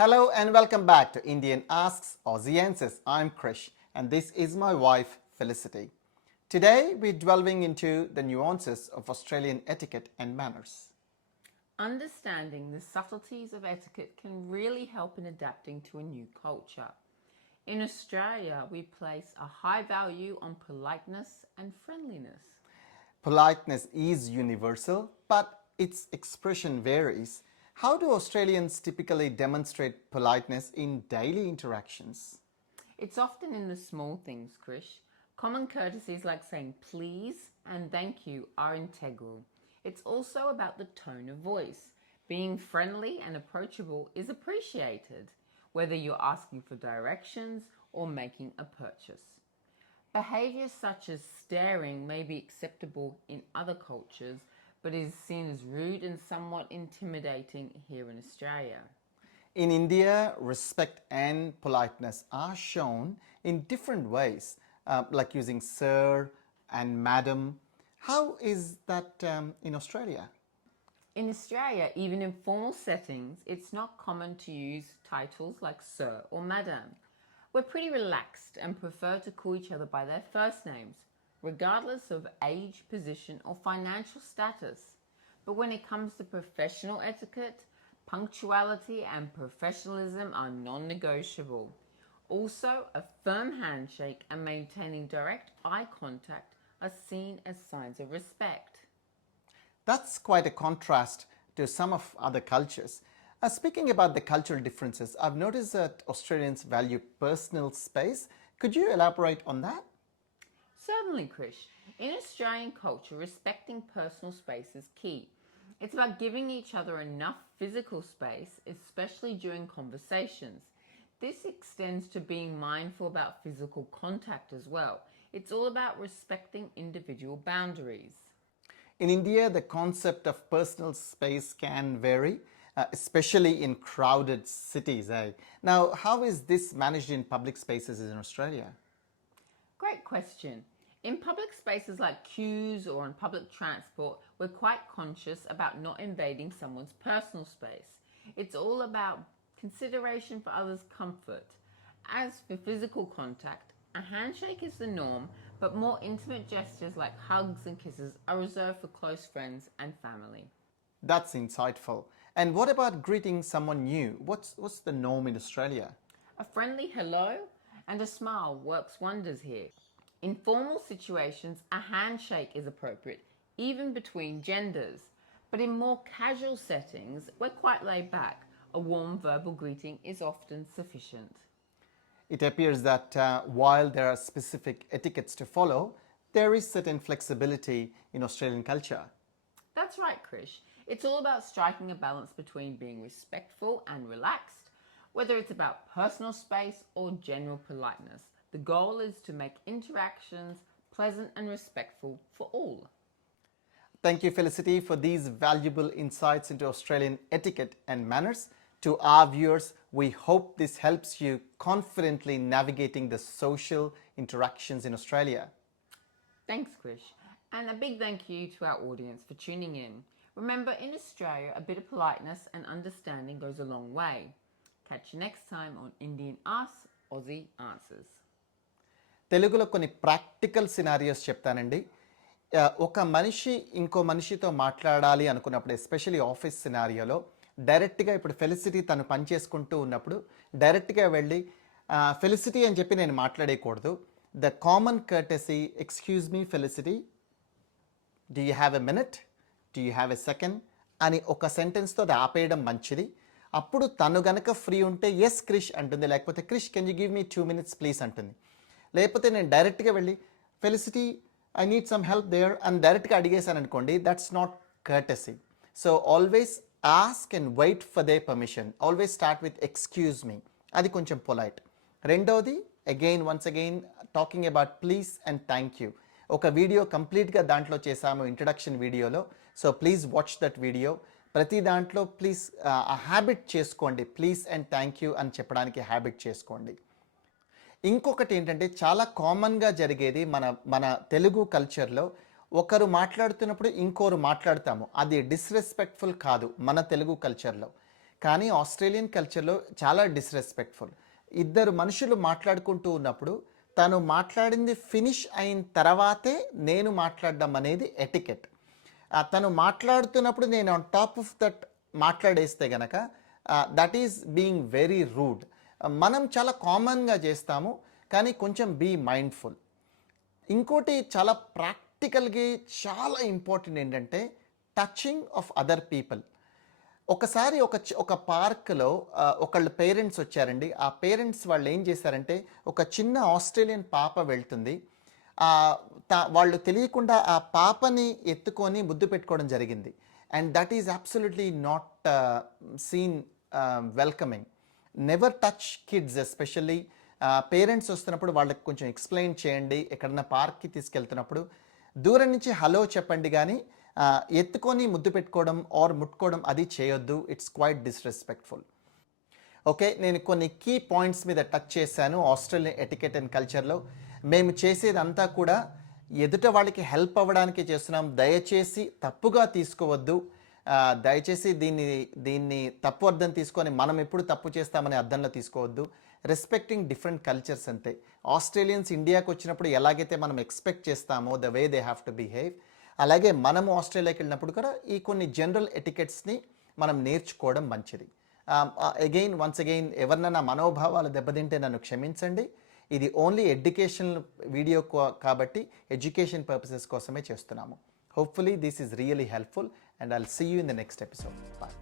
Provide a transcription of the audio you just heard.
Hello and welcome back to Indian Asks, Aussie Answers. I'm Krish and this is my wife Felicity. Today we're delving into the nuances of Australian etiquette and manners. Understanding the subtleties of etiquette can really help in adapting to a new culture. In Australia, we place a high value on politeness and friendliness. Politeness is universal, but its expression varies. How do Australians typically demonstrate politeness in daily interactions? It's often in the small things, Krish. Common courtesies like saying please and thank you are integral. It's also about the tone of voice. Being friendly and approachable is appreciated, whether you're asking for directions or making a purchase. Behaviours such as staring may be acceptable in other cultures, but is seen as rude and somewhat intimidating here in Australia. In India, respect and politeness are shown in different ways, like using sir and madam. How is that in Australia? In Australia, even in formal settings, it's not common to use titles like sir or madam. We're pretty relaxed and prefer to call each other by their first names, regardless of age, position, or financial status. But when it comes to professional etiquette, punctuality and professionalism are non-negotiable. Also, a firm handshake and maintaining direct eye contact are seen as signs of respect. That's quite a contrast to some of other cultures. Speaking about the cultural differences, I've noticed that Australians value personal space. Could you elaborate on that? Certainly, Krish. In Australian culture, respecting personal space is key. It's about giving each other enough physical space, especially during conversations. This extends to being mindful about physical contact as well. It's all about respecting individual boundaries. In India, the concept of personal space can vary, especially in crowded cities. Now, how is this managed in public spaces in Australia? Great question. In public spaces like queues or on public transport, we're quite conscious about not invading someone's personal space. It's all about consideration for others' comfort. As for physical contact, a handshake is the norm, but more intimate gestures like hugs and kisses are reserved for close friends and family. That's insightful. And what about greeting someone new? What's the norm in Australia? A friendly hello and a smile works wonders here. In formal situations, a handshake is appropriate, even between genders. But in more casual settings, we're quite laid back. A warm verbal greeting is often sufficient. It appears that while there are specific etiquettes to follow, there is certain flexibility in Australian culture. That's right, Krish. It's all about striking a balance between being respectful and relaxed, whether it's about personal space or general politeness. The goal is to make interactions pleasant and respectful for all. Thank you, Felicity, for these valuable insights into Australian etiquette and manners. To our viewers, we hope this helps you confidently navigating the social interactions in Australia. Thanks, Krish. And a big thank you to our audience for tuning in. Remember, in Australia, a bit of politeness and understanding goes a long way. Catch you next time on Indian Asks, Aussie Answers. తెలుగులో కొన్ని practical scenarios చెప్తానండి. ఒక మనిషి ఇంకో మనిషితో మాట్లాడాలి అనుకున్నప్పుడు, especially office సినారియోలో డైరెక్ట్గా ఇప్పుడు ఫెలిసిటీ తను పని చేసుకుంటూ ఉన్నప్పుడు డైరెక్ట్గా వెళ్ళి ఫెలిసిటీ అని చెప్పి నేను మాట్లాడేయకూడదు. The common courtesy, excuse me felicity, do you have a minute, do you have a second అని ఒక సెంటెన్స్తో అది ఆపేయడం మంచిది. అప్పుడు తను గనక ఫ్రీ ఉంటే ఎస్ క్రిష్ అంటుంది, లేకపోతే Krish can you give me 2 minutes please అంటుంది. లేకపోతే నేను డైరెక్ట్గా వెళ్ళి Felicity I need some help there అని డైరెక్ట్గా అడిగేశాను అనుకోండి, that's not courtesy. So always ask and wait for the permission. Always start with excuse me, అది కొంచెం పొలైట్. రెండవది once again talking about please and thank you. ఒక video కంప్లీట్గా దాంట్లో చేసాము ఇంట్రడక్షన్ వీడియోలో. So please watch that video. ప్రతి దాంట్లో ప్లీజ్ ఆ హ్యాబిట్ చేసుకోండి, ప్లీజ్ అండ్ థ్యాంక్ యూ అని చెప్పడానికి హ్యాబిట్ చేసుకోండి. ఇంకొకటి ఏంటంటే చాలా కామన్గా జరిగేది మన తెలుగు కల్చర్లో, ఒకరు మాట్లాడుతున్నప్పుడు ఇంకోరు మాట్లాడతాము, అది డిస్రెస్పెక్ట్ఫుల్ కాదు మన తెలుగు కల్చర్లో. కానీ ఆస్ట్రేలియన్ కల్చర్లో చాలా డిస్రెస్పెక్ట్ఫుల్. ఇద్దరు మనుషులు మాట్లాడుకుంటూ ఉన్నప్పుడు తను మాట్లాడింది ఫినిష్ అయిన తర్వాతే నేను మాట్లాడడం అనేది ఎటికెట్. తను మాట్లాడుతున్నప్పుడు నేను ఆన్ టాప్ ఆఫ్ దట్ మాట్లాడేస్తే గనక that is being very rude. మనం చాలా కామన్గా చేస్తాము, కానీ కొంచెం బీ మైండ్ఫుల్. ఇంకోటి చాలా ప్రాక్టికల్గా చాలా ఇంపార్టెంట్ ఏంటంటే టచింగ్ ఆఫ్ అదర్ పీపుల్. ఒకసారి ఒక పార్క్లో ఒకళ్ళ పేరెంట్స్ వచ్చారండి. ఆ పేరెంట్స్ వాళ్ళు ఏం చేశారంటే, ఒక చిన్న ఆస్ట్రేలియన్ పాప వెళ్తుంది. వాళ్ళు తెలియకుండా ఆ పాపని ఎత్తుకొని ముద్దు పెట్టుకోవడం జరిగింది. And that is absolutely not seen welcoming. Never touch kids, especially parents వస్తున్నప్పుడు వాళ్ళకి కొంచెం ఎక్స్ప్లెయిన్ చేయండి. ఎక్కడన్నా పార్క్కి తీసుకెళ్తున్నప్పుడు దూరం నుంచి హలో చెప్పండి, కానీ ఎత్తుకొని ముద్దు పెట్టుకోవడం ఆర్ ముట్టుకోవడం అది చేయొద్దు. It's quite disrespectful. ఓకే, నేను కొన్ని కీ పాయింట్స్ మీద టచ్ చేశాను ఆస్ట్రేలియన్ ఎటికెట్ అండ్ కల్చర్లో. మేము చేసేదంతా కూడా ఎదుట వాళ్ళకి హెల్ప్ అవ్వడానికి చేస్తున్నాం. దయచేసి తప్పుగా తీసుకోవద్దు. దయచేసి దీన్ని తప్పు అర్థం తీసుకొని మనం ఎప్పుడు తప్పు చేస్తామనే అర్థంలో తీసుకోవద్దు. రెస్పెక్టింగ్ డిఫరెంట్ కల్చర్స్ అంతే. ఆస్ట్రేలియన్స్ ఇండియాకి వచ్చినప్పుడు ఎలాగైతే మనం ఎక్స్పెక్ట్ చేస్తామో the way they have to behave, అలాగే మనము ఆస్ట్రేలియాకి వెళ్ళినప్పుడు కూడా ఈ కొన్ని జనరల్ ఎటికెట్స్ని మనం నేర్చుకోవడం మంచిది. వన్స్ అగైన్ ఎవరినైనా మనోభావాలు దెబ్బతింటే నన్ను క్షమించండి. ఇది ఓన్లీ ఎడ్యుకేషన్ వీడియో కాబట్టి ఎడ్యుకేషన్ పర్పసెస్ కోసమే చేస్తున్నాము. Hopefully this is really helpful and I'll see you in the next episode. Bye.